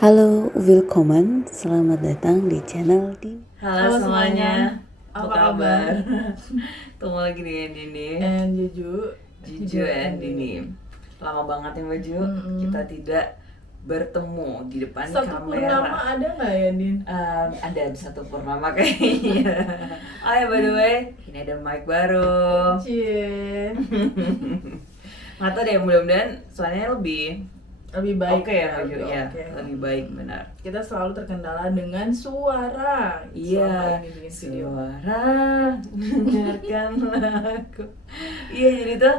Halo, willkommen. Selamat datang di channel di. Halo semuanya, apa kabar? Ketemu lagi dengan Dini, And Juju and Dini. Lama banget ya Baju, kita tidak bertemu di depan Satu kamera. purnama ada nggak ya, Din? Ada satu purnama kayaknya. Oh ya, by the way, ini ada mic baru. Cie. Nggak tahu deh, mudah-mudahan suaranya lebih Lebih baik oke ya Baju, ya, oke. lebih baik, benar. Kita selalu terkendala dengan suara. Selama Iya, ini bikin video. suara dengarkanlah aku. Iya, jadi tuh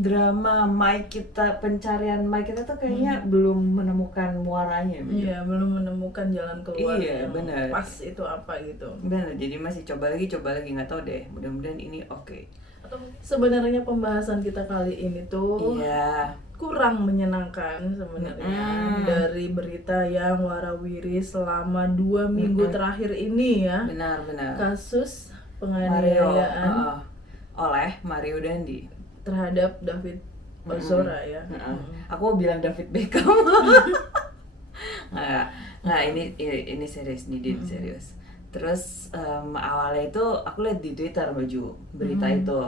drama mic kita, pencarian mic kita tuh kayaknya belum menemukan muaranya. Iya, belum menemukan jalan keluar Iya, yang benar. pas itu apa gitu. Benar, jadi masih coba lagi, nggak tahu deh. Mudah-mudahan ini oke. Atau sebenarnya pembahasan kita kali ini tuh Iya, kurang menyenangkan sebenarnya dari berita yang warawiri selama 2 minggu terakhir ini ya. benar. Kasus Mario, penganiayaan oleh Mario Dandi. terhadap David Ozora ya. Aku mau bilang David Beckham. Nggak, ini serius nih, Din, serius. Terus awalnya itu aku lihat di Twitter Baju berita itu.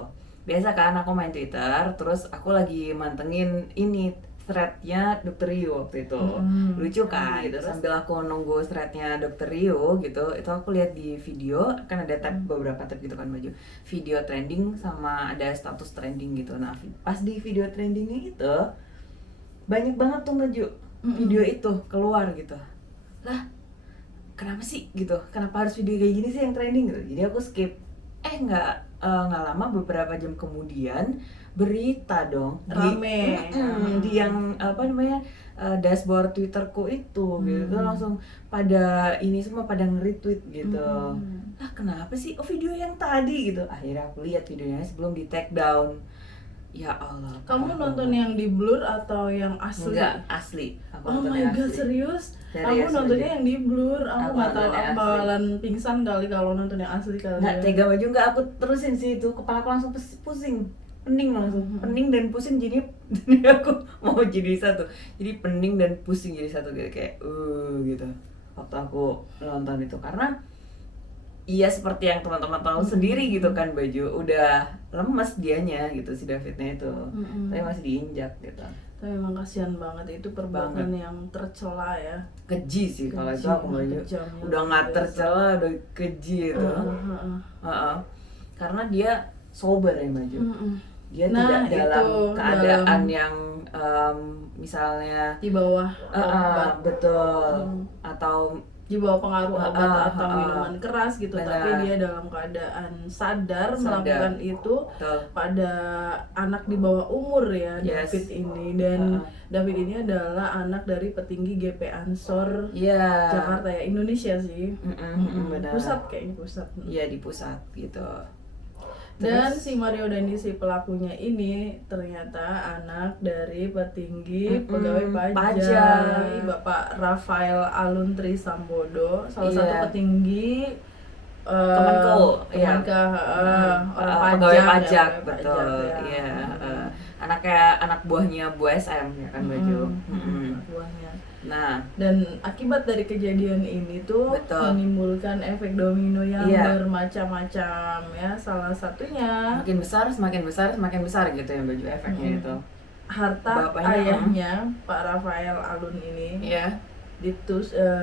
Biasa kan aku main Twitter, terus aku lagi mantengin ini threadnya Dr. Rio waktu itu. Lucu kan gitu, sambil aku nunggu threadnya Dr. Rio gitu, itu aku lihat di video, kan ada tab, beberapa tab gitu kan Baju, video trending sama ada status trending gitu. Nah pas di video trendingnya itu banyak banget tuh Baju video itu keluar gitu. Lah kenapa sih gitu, kenapa harus video kayak gini sih yang trending gitu. Jadi aku skip. Nggak lama, beberapa jam kemudian berita dong Rame. di yang apa namanya dashboard Twitterku itu gitu, langsung pada ini semua pada nge-retweet gitu. Lah kenapa sih, video yang tadi gitu. Akhirnya aku lihat videonya sebelum di take down. Ya Allah, Kamu parah nonton banget. yang di blur atau yang asli? Enggak, asli. Aku Oh nonton my yang god, asli. serius? Serius Aku nontonnya aja. yang di blur. Aku Aku nggak tahu, nonton yang aku asli. bakalan pingsan kali kalau nonton yang asli kali Nggak ya. tega Baju, nggak, aku terusin sih itu, kepala aku langsung pusing, pening langsung, pening dan pusing, jadi aku mau jadi satu, jadi pening dan pusing jadi satu gitu, kayak gitu waktu aku nonton itu. Karena iya, seperti yang teman-teman tahu sendiri gitu kan Baju, udah lemes dianya gitu, si Davidnya itu, tapi masih diinjak gitu. Tapi memang kasihan banget, itu perbuatan yang tercela ya. Keji sih kalau itu Keji, aku Baju, kejam, ya, udah nggak biasa. tercela, udah keji itu. Karena dia sober ya Baju. Dia Nah, tidak dalam itu, keadaan yang misalnya Di bawah obat, betul, atau di bawah pengaruh obat atau minuman keras gitu, Benar. tapi dia dalam keadaan sadar melakukan itu betul. pada anak di bawah umur ya. Yes. David ini, dan David ini adalah anak dari petinggi GP Ansor Iya. Jakarta ya, Indonesia sih. Benar. Pusat kayaknya pusat. Iya, di pusat gitu. Dan si Mario Dandi, si pelakunya ini ternyata anak dari petinggi pegawai pajak, Bapak Rafael Aluntri Sambodo, salah satu Iya. petinggi Kemenko, iya. orang Pegawai pajak, pajak, ya, betul. pajak, ya. Iya, anak buahnya Bu SM ya kan Baju. Buahnya. Nah, Dan akibat dari kejadian ini tuh Betul. menimbulkan efek domino yang Iya. bermacam-macam ya. Salah satunya makin besar gitu ya Baju efeknya itu. harta Bapaknya, ayahnya Pak Rafael Alun ini Iya.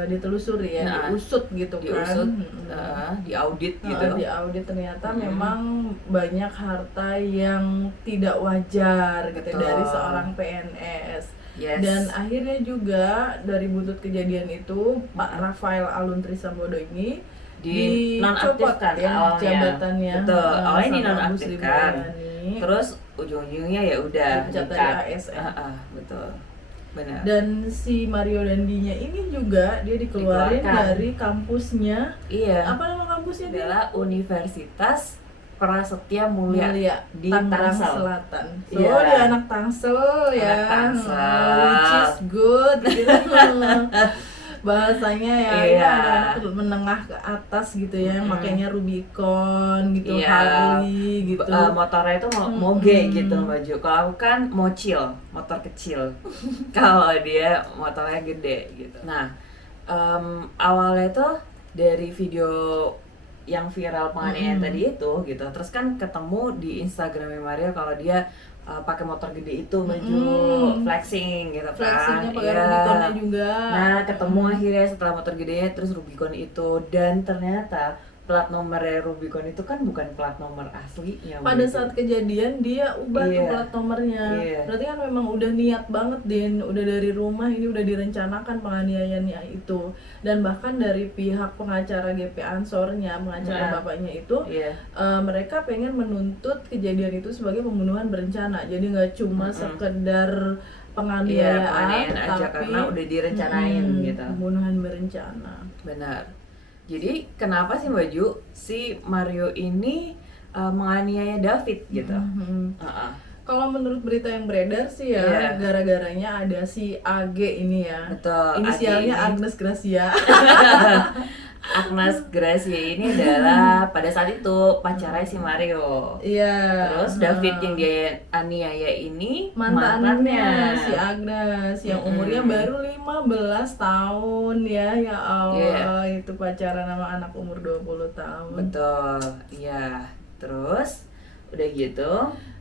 ditelusuri ya, Nah, diusut gitu diusut, kan. diaudit gitu. Diaudit, ternyata memang banyak harta yang tidak wajar gitu Betul. dari seorang PNS. Yes. Dan akhirnya juga dari buntut kejadian itu Pak Rafael Aluntri Sambodo ini dicopot dinonaktifkan ya awalnya. jabatannya. Betul, awalnya sama Bu Sri dinonaktifkan. Mulyani. Terus ujung-ujungnya ya udah Dipecat dari di-cut. ASN. Betul. Benar. Dan si Mario Dandinya ini juga dia dikeluarin Dikeluarkan. dari kampusnya. Iya. Apa nama kampusnya dia? Adalah Universitas Prasetya Mulia, di Tangerang Tangsel. Selatan. So Iya. dia anak Tangsel ya. Tangsel. Which is good gitu. bahasanya ya ini anak-anak menengah ke atas gitu ya, yang makanya Rubicon gitu, Harley gitu. Motornya itu moge gitu baju. Kalau aku kan mocil, motor kecil. Kalau dia motornya gede gitu. Nah, awalnya tuh dari video yang viral penganiayaan tadi itu gitu, terus kan ketemu di Instagramnya Mario kalau dia pakai motor gede itu baju flexing gitu kan, flexingnya pakai Rubiconnya juga. Nah ketemu akhirnya setelah motor gede terus Rubicon itu, dan ternyata plat nomornya Rubicon itu kan bukan plat nomor aslinya. Pada saat kejadian dia ubah tuh plat nomornya. Berarti kan memang udah niat banget Din, udah dari rumah ini udah direncanakan penganiayaannya itu. Dan bahkan dari pihak pengacara GP Ansornya, pengacara bapaknya itu, mereka pengen menuntut kejadian itu sebagai pembunuhan berencana. Jadi nggak cuma sekedar penganiayaan aja, tapi karena udah direncanain gitu. Pembunuhan berencana. Benar. Jadi kenapa sih baju si Mario ini menganiaya David gitu? Kalau menurut berita yang beredar sih ya, gara-garanya ada si AG ini ya. Betul. Inisialnya Agnes Gracia. Agnes Gracia ini adalah pada saat itu pacarnya si Mario. Iya. Terus David yang dia aniaya ini mantannya si Agnes yang umurnya baru 15 tahun ya. Ya Allah, itu pacaran sama anak umur 20 tahun. Betul. Iya. Terus udah gitu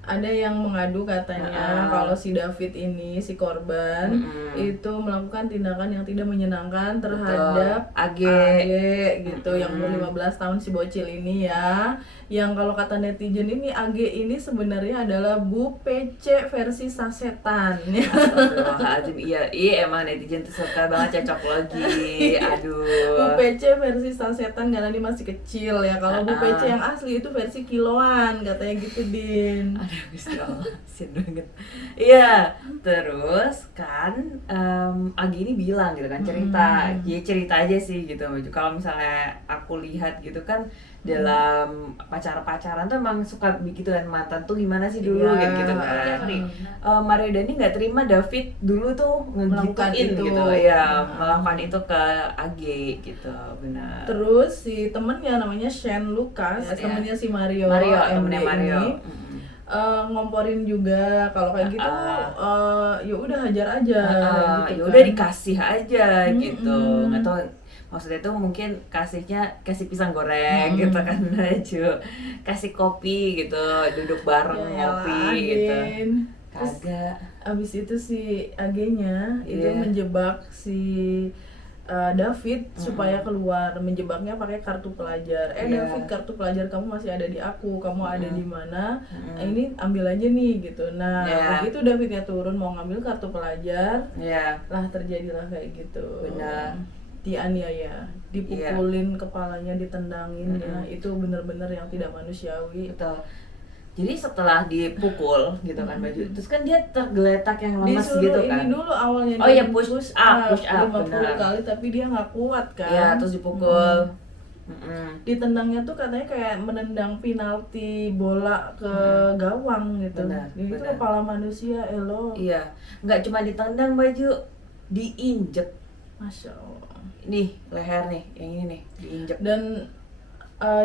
ada yang mengadu katanya kalau si David ini, si korban itu melakukan tindakan yang tidak menyenangkan terhadap AG gitu, yang umur 15 tahun si bocil ini ya. Yang kalau kata netizen ini AG ini sebenarnya adalah Bu PC versi sasetan. Astagfirullahaladzim, iya emang netizen tuh suka banget cocok lagi. Aduh. Bu PC versi sasetan karena dia masih kecil ya. Kalau Bu PC yang asli itu versi kiloan katanya gitu Din. Aduh, banget. Iya, terus kan Agi ini bilang gitu kan, cerita, ya cerita aja sih gitu. Kalau misalnya aku lihat gitu kan dalam pacaran tuh emang suka begitu kan, mantan tuh gimana sih dulu gitu kan. Mario Dani nggak terima David dulu tuh ngegituin gitu, ya melakukan itu ke AG gitu, benar. Terus si temennya namanya Shane Lucas, temennya si Mario temennya Mario. Ngomporin juga kalau kayak gitu ya udah hajar aja gitu ya udah dikasih aja gitu, nggak tahu maksudnya tuh mungkin kasih pisang goreng gitu kan baju, kasih kopi gitu, duduk bareng ngopi gitu. Kagak. Abis itu si AG-nya itu menjebak si David supaya keluar, menjebaknya pakai kartu pelajar. David, kartu pelajar kamu masih ada di aku, kamu ada di mana? Ini ambil aja nih gitu. Nah, begitu Davidnya turun mau ngambil kartu pelajar, lah terjadilah kayak gitu. Benar. Dianiaya, dipukulin kepalanya, ditendangin ya. Itu benar-benar yang tidak manusiawi. Betul. Jadi setelah dipukul gitu kan baju, terus kan dia tergeletak yang lemas disuruh gitu kan. Ini dulu awalnya push up 50 kali tapi dia nggak kuat kan. Iya, terus dipukul. Ditendangnya tuh katanya kayak menendang penalti bola ke gawang gitu. Itu kepala manusia, Iya, nggak cuma ditendang baju, diinjek. Masya Allah. Nih leher nih, yang ini nih diinjek. Dan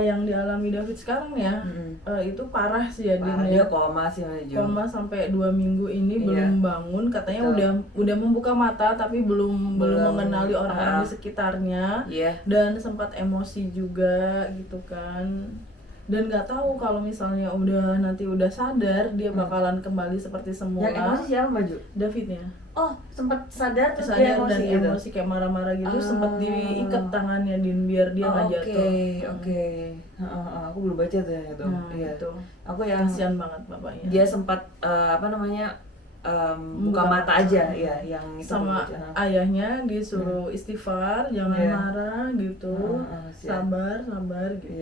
yang dialami David sekarang ya, itu parah sih ya. Dia koma sih Maju. Koma sampai 2 minggu ini belum bangun, katanya udah membuka mata tapi belum mengenali orang-orang di sekitarnya. Dan sempat emosi juga gitu kan. Dan nggak tahu kalau misalnya nanti udah sadar dia bakalan kembali seperti semula. Yang emosi siapa Maju? Davidnya. Oh, sempat sadar terus dia emosi dan gitu. Emosi kayak marah-marah gitu, sempat diikat tangannya Din biar dia nggak jatuh. Oke. Aku belum baca tuh yang itu. Gitu. Aku yang kasihan banget bapaknya. Dia sempat buka mata aja ya, yang itu sama ayahnya disuruh istighfar, jangan marah gitu. Sabar gitu.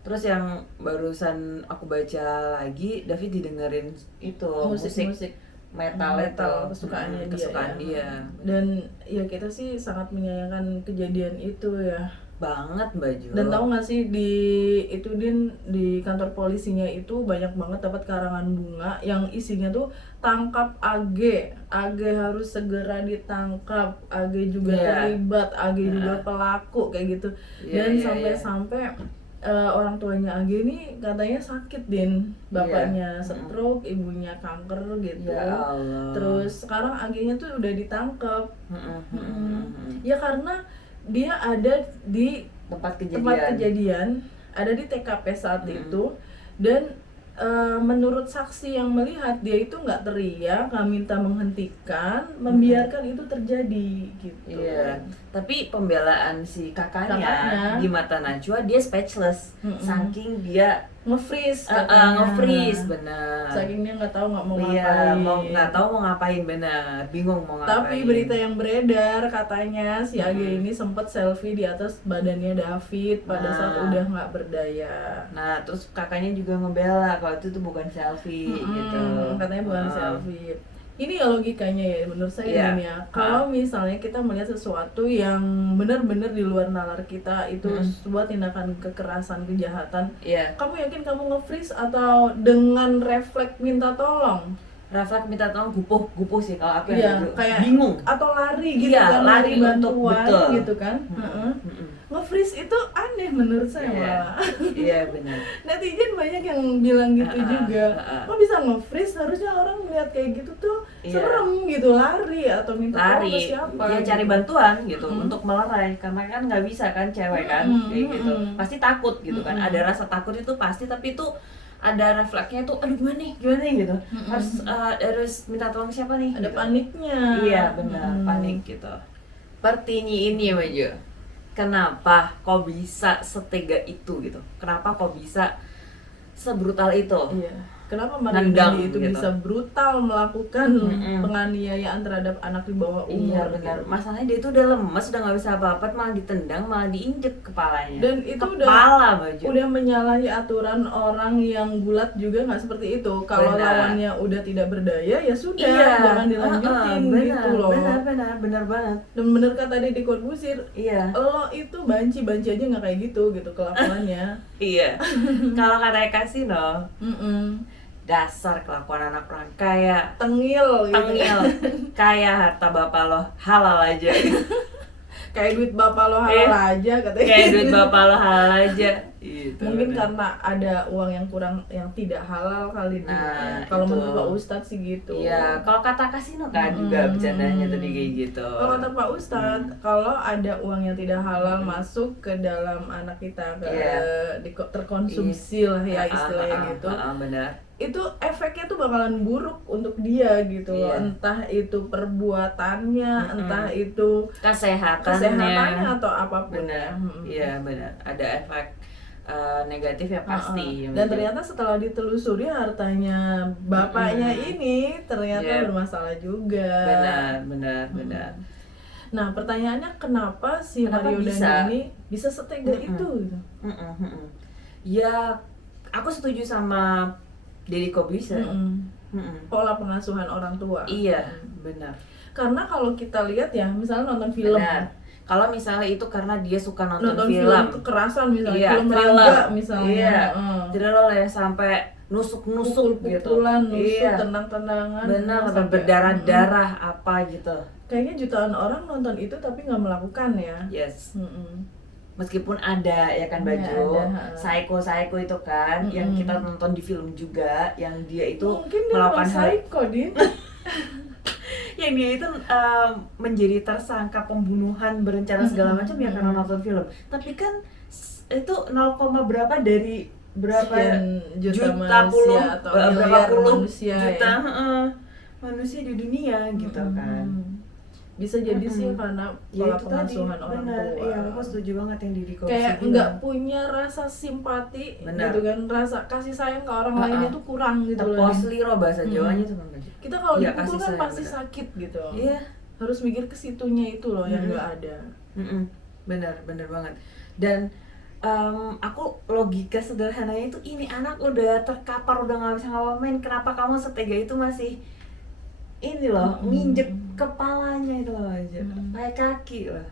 Terus yang barusan aku baca lagi, David didengerin itu musik metal kesukaannya dia. Dan ya kita sih sangat menyayangkan kejadian itu ya. banget baju. Dan tahu nggak sih di kantor polisinya itu banyak banget dapat karangan bunga yang isinya tuh tangkap AG harus segera ditangkap, AG juga terlibat, AG juga pelaku kayak gitu. Dan sampai-sampai orang tuanya AG ini katanya sakit Din, bapaknya stroke, ibunya kanker gitu. Ya Allah. Terus sekarang AG-nya tuh udah ditangkap. Ya karena dia ada di tempat kejadian, ada di TKP saat itu, dan menurut saksi yang melihat dia itu nggak teriak, nggak minta menghentikan, membiarkan itu terjadi gitu. Iya, tapi pembelaan si kakaknya di mata Najwa dia speechless, saking dia nge-freeze bener. Saking dia nggak tahu mau Iya, ngapain. nggak tahu mau ngapain, bener, bingung mau ngapain. Tapi berita yang beredar katanya si AG ini sempat selfie di atas badannya David pada saat udah nggak berdaya. Nah, terus kakaknya juga ngebela kalau itu tuh bukan selfie gitu. Katanya bukan selfie. Ini ya logikanya ya menurut saya ini ya. Kalau misalnya kita melihat sesuatu yang benar-benar di luar nalar kita itu sebuah tindakan kekerasan, kejahatan. Kamu yakin kamu nge-freeze atau dengan refleks minta tolong? Refleks minta tolong gupuh sih kalau aku kayak bingung atau lari gitu kan, lari bantuan betul gitu kan. Nge-freeze itu aneh menurut saya malah. Iya benar. Netizen banyak yang bilang gitu juga. Kok bisa nge-freeze? Harusnya orang melihat kayak gitu tuh serem gitu, lari atau minta tolong ke siapa. Ya cari bantuan gitu untuk melerai, karena kan nggak bisa kan cewek kan kayak gitu. Pasti takut gitu kan. Ada rasa takut itu pasti, tapi itu ada refleksnya tuh, aduh gimana nih gitu. Harus minta tolong siapa nih? Ada gitu. Paniknya. Iya benar, panik gitu. Pertanyaan ini Maju, kenapa kok bisa setega itu gitu? Kenapa kok bisa sebrutal itu? Iya. Kenapa Mario Dandi itu bisa brutal melakukan penganiayaan terhadap anak di bawah umur? Iya benar. Gitu. Masalahnya dia itu udah lemes, udah nggak bisa apa-apa, malah ditendang, malah diinjek kepalanya. Dan itu udah menyalahi aturan orang yang gulat juga nggak seperti itu. Kalau lawannya udah tidak berdaya ya sudah, jangan dilanjutin gitu loh. Benar banget. Dan bener kata Deddy Corbuzier, lo itu banci aja nggak kayak gitu kelakuannya. Iya. Kalau katanya Kasino, dasar kelakuan anak orang kaya, tengil kayak harta bapak lo halal aja. Kayak duit bapak lo halal aja katanya. Kayak duit bapak lo halal aja. Gitu, mungkin karena ada uang yang kurang, yang tidak halal kali. Nah, kalau menurut Pak Ustadz sih gitu. Iya, kalau kata Kasino kan juga bercandanya tadi kayak gitu. Kalau kata Pak Ustadz, kalau ada uang yang tidak halal masuk ke dalam anak kita, terkonsumsi lah ya istilahnya gitu. Benar. Itu efeknya tuh bakalan buruk untuk dia gitu loh. Entah itu perbuatannya, entah itu kesehatannya atau apapun. Benar. Iya benar. Ada efek negatif ya pasti. Dan ternyata setelah ditelusuri hartanya bapaknya ini ternyata bermasalah juga. Benar. Nah pertanyaannya kenapa Mario Dandi ini bisa setega itu? Ya aku setuju sama Deddy Corbuzier. Pola pengasuhan orang tua. Iya benar. Karena kalau kita lihat ya, misalnya nonton film. Kalau misalnya itu karena dia suka nonton film kekerasan misalnya, film raga misalnya, thriller ya, sampai nusuk-nusuk gitu, tendang-tendangan, benar, sampai berdarah-darah apa gitu. Kayaknya jutaan orang nonton itu tapi nggak melakukan ya. Yes. Meskipun ada ya kan Baju, psycho itu kan, yang kita nonton di film juga, yang dia itu mungkin melakukan psycho Din. Yang dia itu menjadi tersangka pembunuhan berencana segala macam ya karena nonton film. Tapi kan itu 0, berapa dari berapa juta manusia atau berapa puluh manusia juta manusia di dunia gitu kan. Bisa jadi sih karena pola pengasuhan orang tua. Iya, aku setuju banget yang Deddy Corbuzier kayak nggak punya rasa simpati gitu kan, rasa kasih sayang ke orang lainnya tuh kurang gitu loh. Teposliro bahasa Jawanya tuh kita kalau dipukul kan pasti sakit gitu. Iya, harus mikir ke situnya itu loh yang nggak ada. Benar banget. Dan aku logika sederhananya itu, ini anak udah terkapar, udah nggak bisa ngapain, kenapa kamu setega itu masih ini loh, nginjek kepalanya itu loh aja, kayak kaki lah.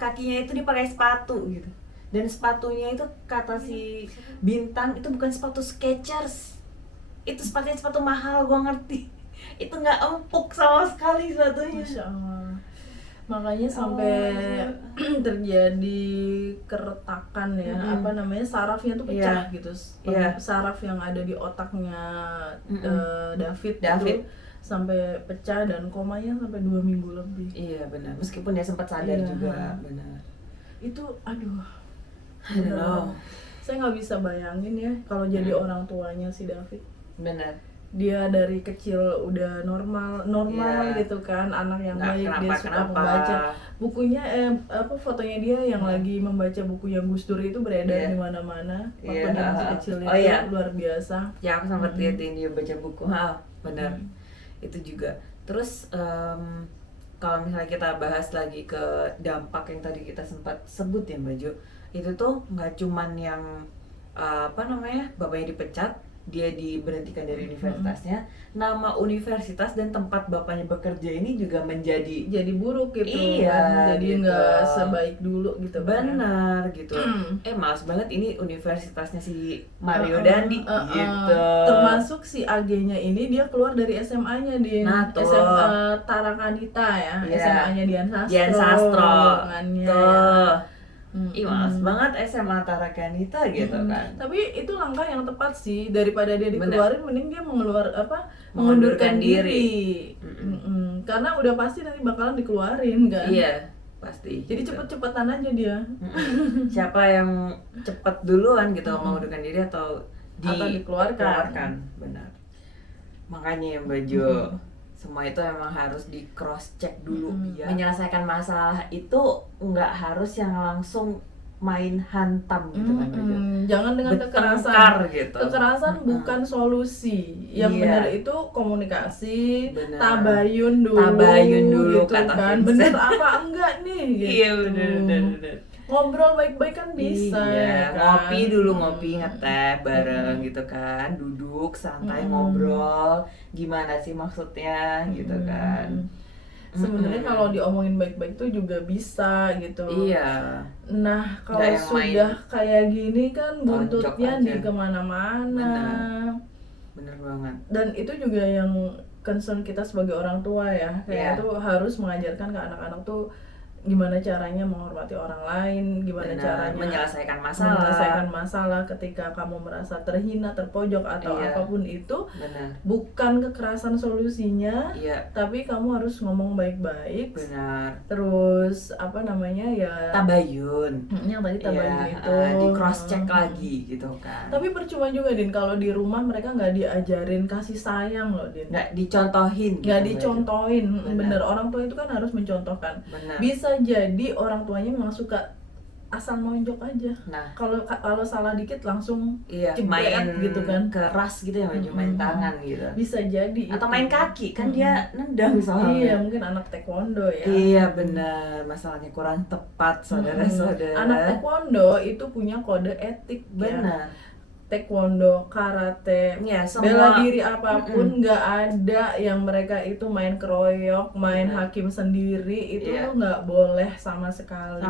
kakinya itu dipakai sepatu gitu. Dan sepatunya itu kata si Bintang itu bukan sepatu Skechers. Itu sepatunya sepatu mahal, gua ngerti. Itu nggak empuk sama sekali sepatunya. Masya Allah. Makanya sampai terjadi keretakan ya, apa namanya, sarafnya tuh pecah gitu. Saraf yang ada di otaknya David itu sampai pecah dan komanya sampai 2 minggu lebih. Iya benar, meskipun dia sempat sadar juga, benar. Itu aduh, I don't know. Saya nggak bisa bayangin ya kalau jadi orang tuanya si David. Benar. Dia dari kecil udah normal gitu kan, anak yang baik, dia suka membaca bukunya, fotonya dia yang lagi membaca bukunya Gus Dur itu beredar di mana-mana waktu dia masih kecil itu luar biasa. Ya aku sempat liatin dia baca buku, benar. Itu juga. Terus kalau misalnya kita bahas lagi ke dampak yang tadi kita sempat sebut ya Mbak Jo, itu tuh nggak cuman yang bapaknya dipecat, dia diberhentikan dari universitasnya, nama universitas dan tempat bapaknya bekerja ini juga jadi buruk gitu. Iya, jadi gitu. nggak sebaik dulu gitu. Benar gitu. Males banget ini universitasnya si Mario Dandi gitu. Termasuk si AG-nya ini dia keluar dari SMA-nya di SMA Tarakanita ya, SMA-nya Dian Sastro. Males banget SMA Tarakanita gitu kan. Tapi itu langkah yang tepat sih, daripada dia dikeluarin mending dia mengundurkan diri. Karena udah pasti nanti bakalan dikeluarin kan. Iya, pasti. Jadi gitu. cepet-cepetan aja dia. Siapa yang cepet duluan gitu mengundurkan diri atau dikeluarkan. Benar. Makanya Mbak Jo, semua itu emang harus di cross check dulu biar menyelesaikan masalah itu nggak harus yang langsung main hantam gitu kan Mbak Jo. Jangan dengan Bertengkar gitu. Kekerasan bukan solusi. Yang benar itu komunikasi, tabayun dulu gitu kata kan. Bener apa enggak nih gitu. Iya bener. Ngobrol baik-baik kan bisa ya kan? Ngopi ngeteh bareng gitu kan, duduk santai ngobrol gimana sih maksudnya gitu kan. Sebenarnya kalau diomongin baik-baik tuh juga bisa gitu. Iya. Nah kalau sudah kayak gini kan buntutnya di kemana-mana. Bener banget. Dan itu juga yang concern kita sebagai orang tua ya, kayak itu harus mengajarkan ke anak-anak tuh gimana caranya menghormati orang lain, gimana caranya menyelesaikan masalah ketika kamu merasa terhina, terpojok atau apapun itu. Bukan kekerasan solusinya, tapi kamu harus ngomong baik-baik. Terus tabayun. Yang tadi tabayun itu di cross check lagi gitu kan. Tapi percuma juga Din kalau di rumah mereka nggak diajarin kasih sayang loh Din. Nggak dicontohin. Bener, orang tua itu kan harus mencontohkan. Bisa jadi orang tuanya memang suka asal nonjok aja. Nah, kalau salah dikit langsung main gitu kan, keras gitu ya, main tangan gitu. Bisa jadi atau main kaki kan dia nendang soalnya. Iya, mungkin anak taekwondo ya. Iya benar, masalahnya kurang tepat saudara-saudara. Anak taekwondo itu punya kode etik. Benar. Taekwondo, karate, bela diri apapun, nggak ada yang mereka itu main keroyok, main hakim sendiri, itu nggak boleh sama sekali.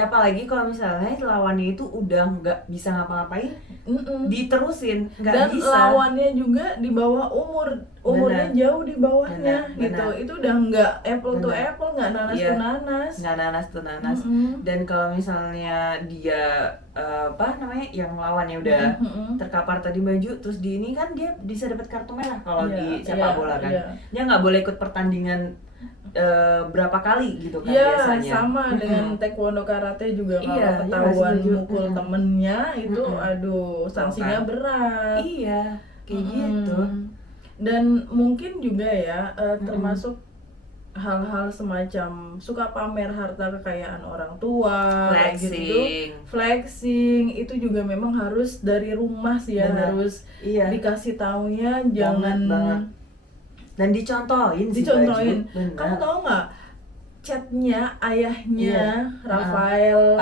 Apalagi kalau misalnya lawannya itu udah nggak bisa ngapa-ngapain, diterusin, nggak dan bisa. Lawannya juga di bawah umurnya jauh di bawahnya gitu. Itu udah nggak apple to apple, nggak nanas to nanas. Dan kalau misalnya dia yang lawannya udah terkapar tadi baju, terus di ini kan dia bisa dapat kartu merah kalau di sepak bola kan. Dia nggak boleh ikut pertandingan berapa kali gitu kan biasanya. Iya, sama dengan taekwondo, karate juga kalau ketahuan mukul temennya itu aduh sanksinya berat. Iya, kayak gitu. Dan mungkin juga ya termasuk hal-hal semacam suka pamer harta kekayaan orang tua, flexing itu juga memang harus dari rumah sih ya. Harus dikasih taunya, jangan banget. Dan dicontohin. Kamu tahu nggak chatnya ayahnya Rafael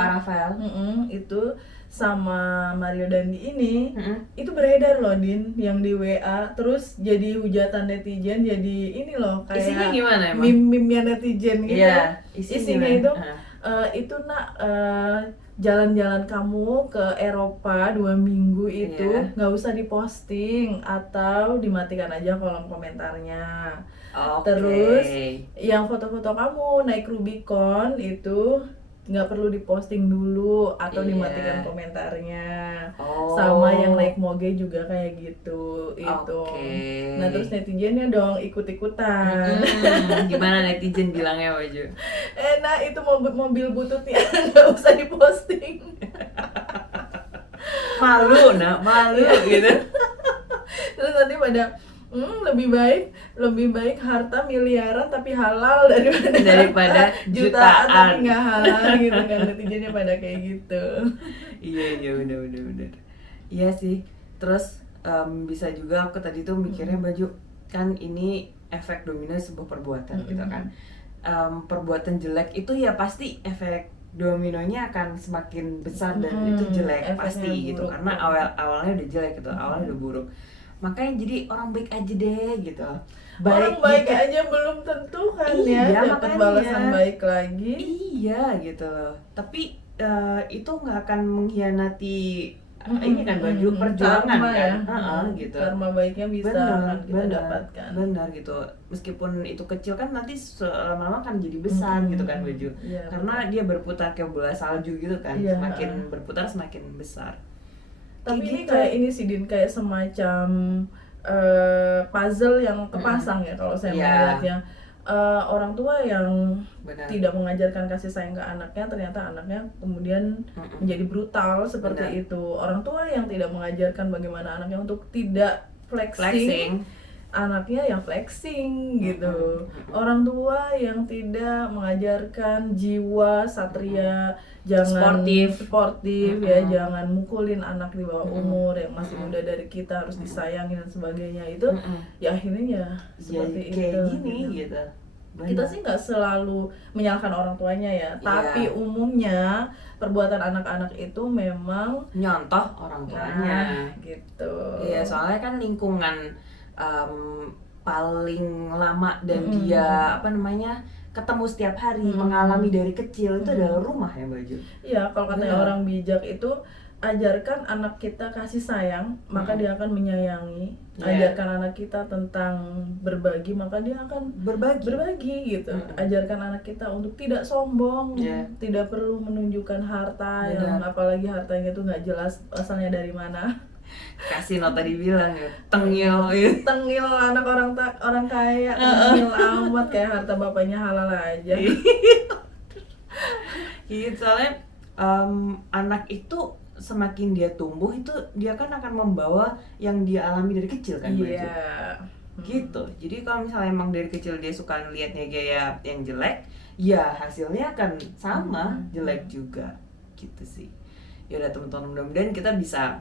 itu sama Mario Dandi ini itu beredar loh Din, yang di WA terus jadi hujatan netizen, jadi ini loh kayak isinya gimana emang? meme-nya netizen gitu. Iya, isinya itu itu nak jalan-jalan kamu ke Eropa 2 minggu itu Iya. nggak usah diposting atau dimatikan aja kolom komentarnya. Oke. Terus yang foto-foto kamu naik Rubicon itu nggak perlu diposting dulu atau Iya. dimatikan komentarnya. Oh. Sama yang naik moge juga kayak gitu itu. Oke. Nah terus netizennya dong ikut-ikutan. Gimana netizen bilangnya Baju? Nah itu mobil bututnya nggak usah diposting. Malu gitu. Terus nanti pada lebih baik harta miliaran tapi halal daripada jutaan tapi jutaan. nggak halal gitu kan, netizennya pada kayak gitu. Iya bener. Iya sih. Terus bisa juga aku tadi tuh mikirnya Baju, kan ini efek domino sebuah perbuatan gitu kan. Perbuatan jelek itu ya pasti efek dominonya akan semakin besar dan itu jelek efeknya pasti gitu, buruk. karena awalnya udah jelek gitu, awalnya udah buruk. Makanya jadi orang baik aja deh gitu. Orang baik gitu. aja belum tentu kan Iya, ya dapat makanya. balasan baik lagi. Iya gitu loh. Tapi itu nggak akan mengkhianati ini kan Baju perjuangan Karma kan. ya. Gitu. Karma baiknya bisa kan kita dapatkan. Benar gitu. Meskipun itu kecil kan nanti lama-lama kan jadi besar gitu kan Baju. Iya, Karena dia berputar kayak bola salju gitu kan. Iya. Semakin berputar semakin besar. Tapi Kayak ini gitu. kayak ini sih Din, kayak semacam puzzle yang kepasang ya kalau saya Iya. melihatnya. Orang tua yang Benar. tidak mengajarkan kasih sayang ke anaknya, ternyata anaknya kemudian menjadi brutal seperti Benar. itu. Orang tua yang tidak mengajarkan bagaimana anaknya untuk tidak flexing. Anaknya yang flexing gitu. Orang tua yang tidak mengajarkan jiwa satria, jangan sportif ya, jangan mukulin anak di bawah umur yang masih muda dari kita, harus disayangi dan sebagainya. Itu ya akhirnya ya seperti kayak itu gini gitu. kita sih nggak selalu menyalahkan orang tuanya ya, tapi Iya. umumnya perbuatan anak-anak itu memang nyontoh orang tuanya. gitu. Iya, soalnya kan lingkungan paling lama dan dia ketemu setiap hari, mengalami dari kecil itu adalah rumah ya Baju. Iya, kalau katanya Benar. orang bijak itu ajarkan anak kita kasih sayang, maka dia akan menyayangi. Iya. Ajarkan anak kita tentang berbagi, maka dia akan berbagi gitu. Ajarkan anak kita untuk tidak sombong, Iya. tidak perlu menunjukkan harta yang apalagi hartanya itu nggak jelas asalnya dari mana. Kasih nota dibilang ya, tengil gitu. Tengil anak orang kaya, tengil amat kayak harta bapaknya halal aja. Gitu, soalnya anak itu semakin dia tumbuh itu dia kan akan membawa yang dia alami dari kecil kan Baju. Iya. Gitu. Jadi kalau misalnya emang dari kecil dia suka lihatnya gaya yang jelek, ya hasilnya akan sama jelek juga. Gitu sih. Ya udah teman-teman, mudah-mudahan kita bisa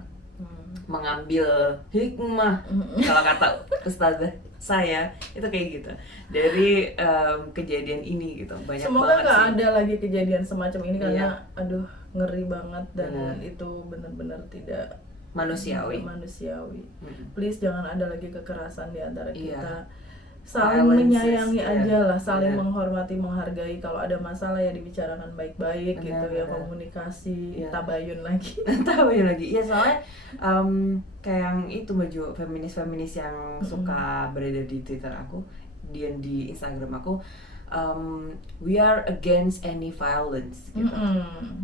mengambil hikmah kalau kata ustazah saya itu kayak gitu dari kejadian ini gitu. Banyak Semoga banget nggak sih. ada lagi kejadian semacam ini karena Iya. aduh ngeri banget dan Benar. itu benar-benar tidak Manusiawi. Please jangan ada lagi kekerasan di antara Iya. kita. Saling Violences, menyayangi iya. aja lah, saling Benar. menghormati, menghargai. Kalau ada masalah ya dibicarakan baik-baik Benar, gitu ya, benar. komunikasi, Iya. tabayun lagi. Tahu ya lagi. Iya soalnya kayak yang itu Baju, feminis yang suka berada di Twitter aku, di Instagram aku, we are against any violence gitu.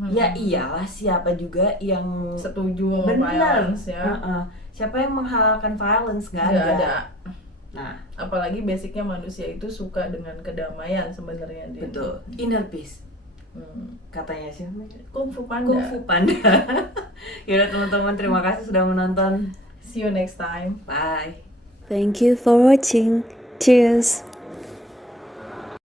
Ya iyalah, siapa juga yang Setuju sama benar. violence ya. Siapa yang menghalalkan violence? Nggak Nggak ada. ada. Nah, Apalagi basicnya manusia itu suka dengan kedamaian sebenarnya. Din. betul. Inner peace. Hmm. Katanya siapa? Kung Fu Panda. Kung Fu Panda. Yaudah teman-teman, terima kasih sudah menonton. See you next time. Bye. Thank you for watching. Cheers.